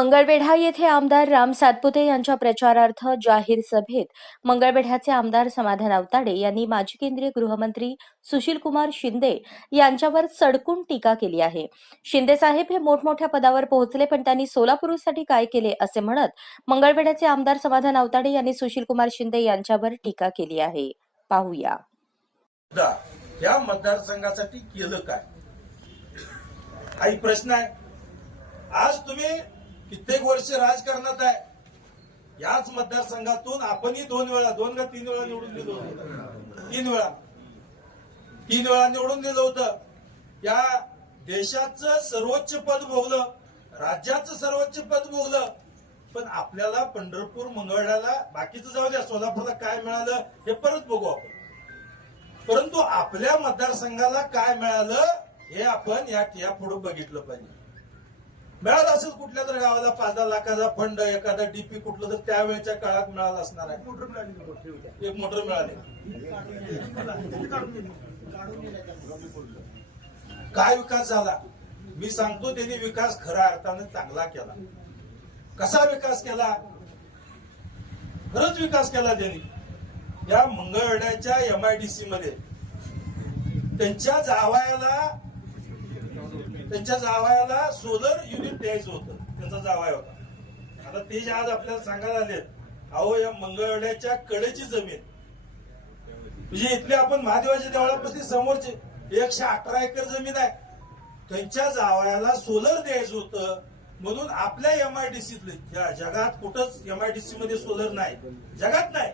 मंगळवेढा येथे आमदार राम सातपुते यांच्या प्रचारार्थ जाहीर सभेत मंगळवेढ्याचे आमदार समाधान अवताडे यांनी माजी केंद्रीय गृहमंत्री सुशीलकुमार शिंदे यांच्यावर सडकून टीका केली आहे. शिंदे साहेब हे मोठमोठ्या पदावर पोहोचले पण त्यांनी सोलापूरसाठी काय केले असे म्हणत मंगळवेढ्याचे आमदार समाधान अवताडे यांनी सुशीलकुमार शिंदे यांच्यावर टीका केली आहे. पाहूया. या मतदारसंघासाठी केलं काय? प्रश्न आहे. आज तुम्ही कित्येक वर्ष राजकारणात आहे. याच मतदारसंघातून आपणही दोन वेळा दोन का तीन वेळा निवडून दिलं होतं. तीन वेळा. तीन वेळा निवडून दिलं होतं. या देशाचं सर्वोच्च पद भोगलं राज्याचं सर्वोच्च पद भोगलं पण आपल्याला पंढरपूर मंगळवेढ्याला बाकीचं जाऊ द्या सोलापूरला काय मिळालं हे परत बघू आपण. परंतु आपल्या मतदारसंघाला काय मिळालं हे आपण या या पुढे बघितलं पाहिजे. मिळालं असेल कुठल्या तर गावाला पाच दहा लाखाचा फंड एखादा डीपी कुठलं तर त्यावेळेच्या काळात मिळालं असणार आहे. एक मोटर मिळाली. काय विकास झाला? मी सांगतो त्यांनी विकास खऱ्या अर्थाने चांगला केला. कसा विकास केला? खरंच विकास केला त्यांनी. या मंगळवेढ्याच्या एमआयडीसी मध्ये. त्यांच्या जावयाला त्यांच्या जावयाला सोलर युनिट द्यायचं होतं. त्यांचा जावाय होता. आता ते जे आज आपल्याला सांगायला आलेत अहो या मंगळवाड्याच्या कडेची जमीन. म्हणजे इथले आपण महादेवाच्या देवळापासून समोरचे एकशे अठरा एकर जमीन आहे. त्यांच्या जावयाला सोलर द्यायचं होतं. म्हणून आपल्या एमआयडीसीतले जगात कुठंच एमआयडीसी मध्ये सोलर नाही. जगात नाही.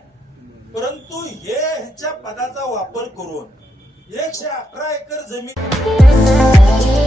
परंतु हे ह्याच्या पदाचा वापर करून एकशे अठरा एकर जमीन